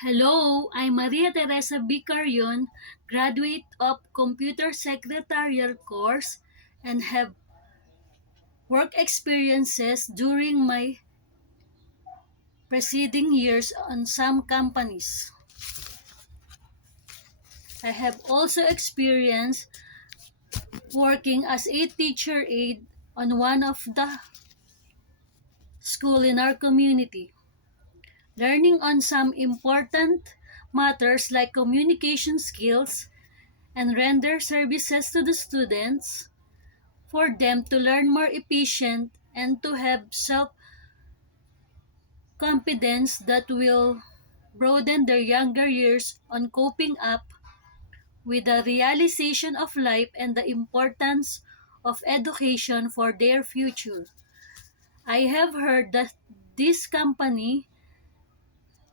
Hello, I'm Maria Teresa Bicarion, graduate of Computer Secretarial course and have work experiences during my preceding years on some companies. I have also experienced working as a teacher aide on one of the school in our community, learning on some important matters like communication skills and render services to the students for them to learn more efficient and to have self-confidence that will broaden their younger years on coping up with the realization of life and the importance of education for their future. I have heard that this company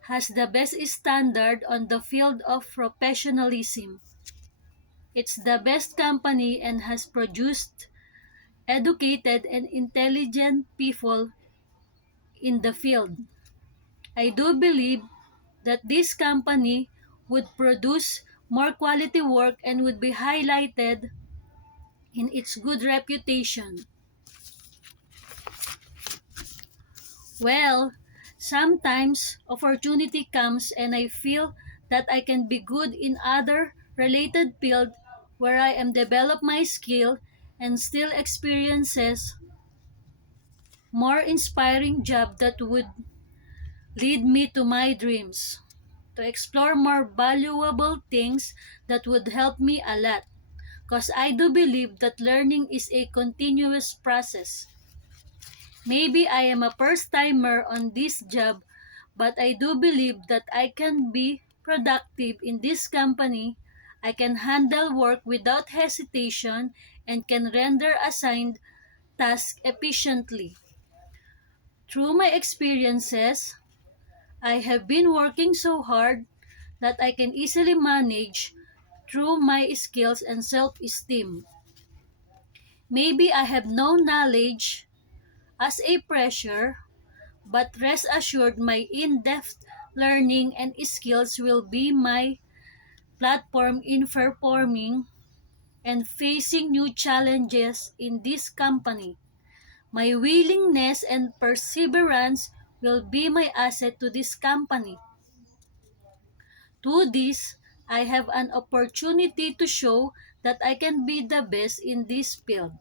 has the best standard on the field of professionalism. It's the best company and has produced educated and intelligent people in the field. I do believe that this company would produce more quality work and would be highlighted in its good reputation. Well, sometimes opportunity comes and I feel that I can be good in other related field where I am develop my skill and still experiences more inspiring job that would lead me to my dreams, to explore more valuable things that would help me a lot. Because I do believe that learning is a continuous process. Maybe I am a first timer on this job, but I do believe that I can be productive in this company. I can handle work without hesitation and can render assigned tasks efficiently. Through my experiences, I have been working so hard that I can easily manage through my skills and self-esteem. Maybe I have no knowledge as a pressure, but rest assured my in-depth learning and skills will be my platform in performing and facing new challenges in this company. My willingness and perseverance will be my asset to this company. To this, I have an opportunity to show that I can be the best in this field.